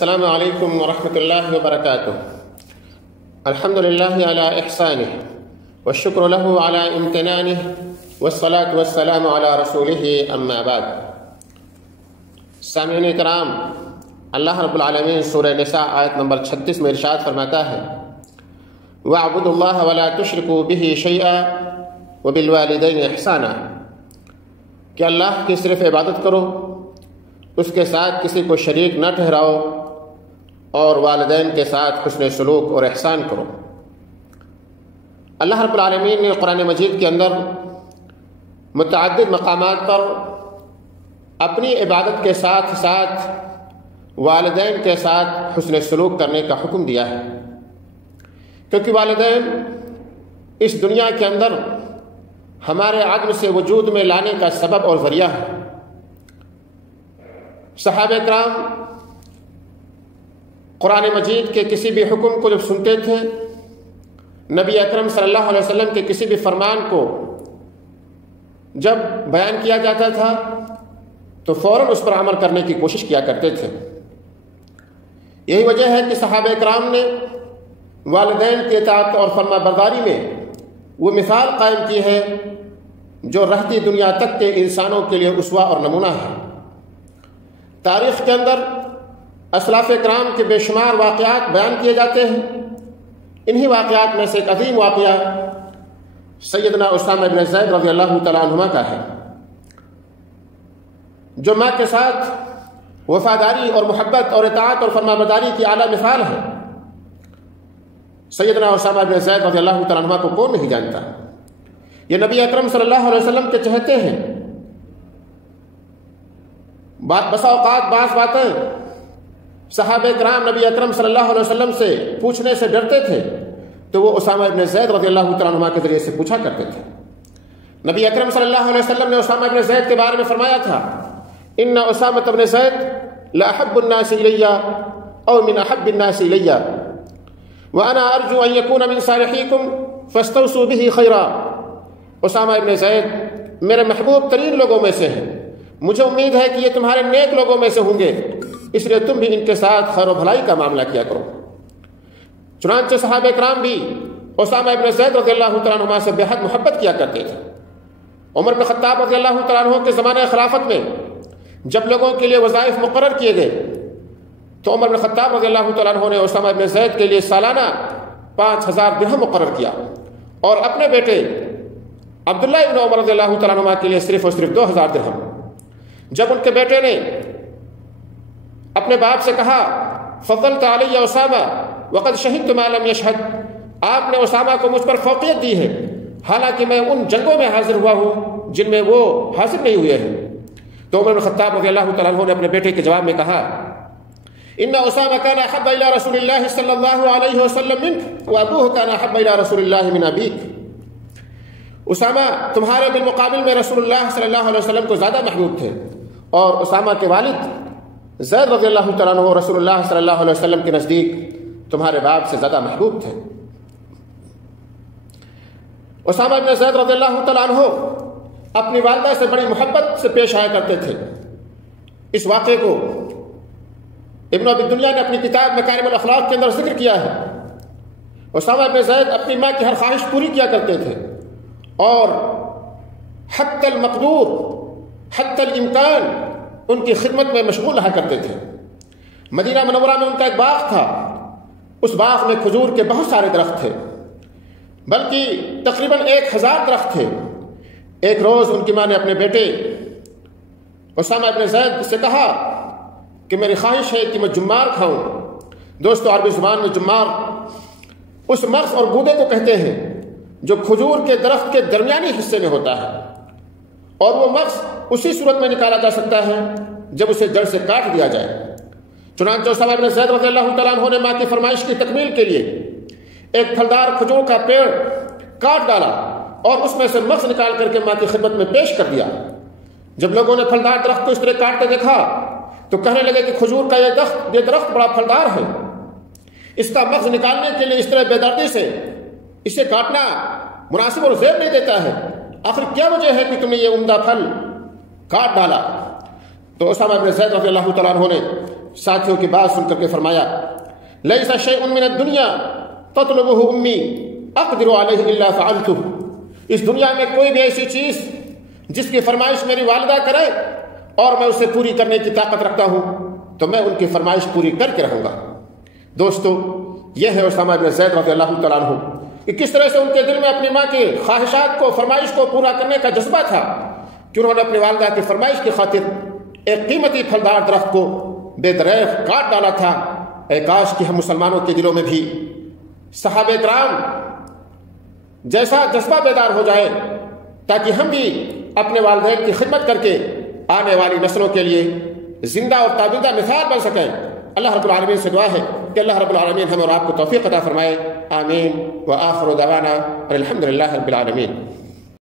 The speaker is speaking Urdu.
السلام علیکم ورحمۃ اللہ وبرکاتہ۔ الحمد للہ علی احسانہ والشکر له علی امتنانہ والصلاة والسلام علی رسولہ اما بعد۔ سامعین کرام، اللہ رب العالمین سورہ نساء آیت نمبر 36 میں ارشاد فرماتا ہے وَاعْبُدُوا اللَّهَ وَلَا تُشْرِكُوا بِهِ شَيْئًا وَبِالْوَالِدَيْنِ إِحْسَانًا، کہ اللہ کی صرف عبادت کرو، اس کے ساتھ کسی کو شریک نہ ٹھہراؤ، اور والدین کے ساتھ حسن سلوک اور احسان کرو۔ اللہ رب العالمین نے قرآن مجید کے اندر متعدد مقامات پر اپنی عبادت کے ساتھ ساتھ والدین کے ساتھ حسن سلوک کرنے کا حکم دیا ہے، کیونکہ والدین اس دنیا کے اندر ہمارے عدم سے وجود میں لانے کا سبب اور ذریعہ ہے۔ صحابہ کرام قرآن مجید کے کسی بھی حکم کو جب سنتے تھے، نبی اکرم صلی اللہ علیہ وسلم کے کسی بھی فرمان کو جب بیان کیا جاتا تھا تو فوراً اس پر عمل کرنے کی کوشش کیا کرتے تھے۔ یہی وجہ ہے کہ صحابہ کرام نے والدین کی اطاعت اور فرما برداری میں وہ مثال قائم کی ہے جو رہتی دنیا تک کے انسانوں کے لیے اسوہ اور نمونہ ہے۔ تاریخ کے اندر اسلاف کرام کے بے شمار واقعات بیان کیے جاتے ہیں۔ انہی واقعات میں سے ایک عظیم واقعہ سیدنا اسامہ بن زید رضی اللہ تعالیٰ عنہما کا ہے، جو ماں کے ساتھ وفاداری اور محبت اور اطاعت اور فرما برداری کی اعلیٰ مثال ہے۔ سیدنا اسامہ بن زید رضی اللہ تعالیٰ عنہما کو کون نہیں جانتا؟ یہ نبی اکرم صلی اللہ علیہ وسلم کے چہتے ہیں۔ بسا اوقات بعض باتیں صحابہ کرام نبی اکرم صلی اللہ علیہ وسلم سے پوچھنے سے ڈرتے تھے تو وہ اسامہ بن زید رضی اللہ تعالیٰ عنہ کے ذریعے سے پوچھا کرتے تھے۔ نبی اکرم صلی اللہ علیہ وسلم نے اسامہ بن زید کے بارے میں فرمایا تھا ان اسامہ بن زید لاحب الناس الی او من احب الناس الی وانا ارجو ان يكون من صالحیکم فاستوصوا به خیرا۔ اسامہ بن زید میرے محبوب ترین لوگوں میں سے ہیں، مجھے امید ہے کہ یہ تمہارے نیک لوگوں میں سے ہوں گے، اس لیے تم بھی ان کے ساتھ خیر و بھلائی کا معاملہ کیا کرو۔ چنانچہ صحابہ کرام بھی اسامہ بن زید رضی اللہ تعالیٰ عنہ سے بے حد محبت کیا کرتے تھے۔ عمر بن خطاب رضی اللہ تعالیٰ عنہ کے زمانہ خلافت میں جب لوگوں کے لیے وظائف مقرر کیے گئے تو عمر بن خطاب رضی اللہ تعالیٰ عنہ نے اسامہ بن زید کے لیے سالانہ 5000 درہم مقرر کیا، اور اپنے بیٹے عبداللہ ابن عمر رضی اللہ تعالیٰ عنہ کے لیے صرف اور صرف 2000 درہم۔ جب ان کے بیٹے نے اپنے باپ سے کہا فضلت علی اسامہ وقد شہدت ما لم یشہد، آپ نے اسامہ کو مجھ پر فوقیت دی ہے حالانکہ میں ان جنگوں میں حاضر ہوا ہوں جن میں وہ حاضر نہیں ہوئے ہیں، تو عمر بن خطاب رضی اللہ تعالیٰ عنہ نے اپنے بیٹے کے جواب میں کہا ان اسامہ کان احب الی رسول اللہ صلی اللہ علیہ وسلم منک وابوہ کان احب الی رسول اللہ من ابیک۔ اسامہ تمہارے بالمقابل میں رسول اللہ صلی اللہ علیہ وسلم کو زیادہ محبوب تھے، اور اسامہ کے والد زید رضی اللہ تعالیٰ عنہ رسول اللہ صلی اللہ علیہ وسلم کے نزدیک تمہارے باپ سے زیادہ محبوب تھے۔ اسامہ بن زید رضی اللہ تعالیٰ عنہ اپنی والدہ سے بڑی محبت سے پیش آیا کرتے تھے۔ اس واقعے کو ابن ابی دنیا نے اپنی کتاب مکارم الاخلاق کے اندر ذکر کیا ہے۔ اسامہ بن زید اپنی ماں کی ہر خواہش پوری کیا کرتے تھے، اور حتی المقدور حتی الامکان ان کی خدمت میں مشغول رہا کرتے تھے۔ مدینہ منورہ میں ان کا ایک باغ تھا، اس باغ میں کھجور کے بہت سارے درخت تھے، بلکہ تقریباً 1000 درخت تھے۔ ایک روز ان کی ماں نے اپنے بیٹے اسامہ بن زید سے کہا کہ میری خواہش ہے کہ میں جمار کھاؤں۔ دوستو، عربی زبان میں جمار اس مغز اور گودے کو کہتے ہیں جو کھجور کے درخت کے درمیانی حصے میں ہوتا ہے، اور وہ مغز اسی صورت میں نکالا جا سکتا ہے جب اسے جڑ سے کاٹ دیا جائے۔ چنانچہ اسامہ بن زید رضی اللہ تعالیٰ عنہ نے ماں کی فرمائش کی تکمیل کے لیے ایک پھلدار کھجور کا پیڑ کاٹ ڈالا اور اس میں سے مغز نکال کر کے ماں کی خدمت میں پیش کر دیا۔ جب لوگوں نے پھلدار درخت کو اس طرح کاٹتے دیکھا تو کہنے لگے کہ کھجور کا یہ درخت بڑا پھلدار ہے، اس کا مغز نکالنے کے لیے اس طرح بے دردی سے اسے کاٹنا مناسب اور زیب نہیں دیتا ہے، آخر کیا وجہ ہے کہ تم نے یہ عمدہ پھل کاٹ ڈالا؟ تو اسامہ بن زید رضی اللہ تعالیٰ عنہ نے ساتھیوں کی بات سن کر کے فرمایا لیس شیء من الدنیا تطلبه امی اقدر علیہ الا فعلتہ، اس دنیا میں کوئی بھی ایسی چیز جس کی فرمائش میری والدہ کرے اور میں اسے پوری کرنے کی طاقت رکھتا ہوں تو میں ان کی فرمائش پوری کر کے رہوں گا۔ دوستو، یہ ہے اسامہ بن زید رضی اللہ تعالیٰ عنہ کہ کس طرح سے ان کے دل میں اپنی ماں کی خواہشات کو، فرمائش کو پورا کرنے کا جذبہ تھا کہ انہوں نے اپنی والدہ کی فرمائش کی خاطر ایک قیمتی پھلدار درخت کو بے دریغ کاٹ ڈالا تھا۔ اے کاش کہ ہم مسلمانوں کے دلوں میں بھی صحابہ کرام جیسا جذبہ بیدار ہو جائے تاکہ ہم بھی اپنے والدین کی خدمت کر کے آنے والی نسلوں کے لیے زندہ اور تابندہ مثال بن سکیں۔ اللہ رب العالمین سے دعا ہے کہ اللہ رب العالمین ہمیں اور آپ کو توفیق عطا فرمائے۔ آمین۔ وآخر دعوانا الحمد للہ رب العالمین۔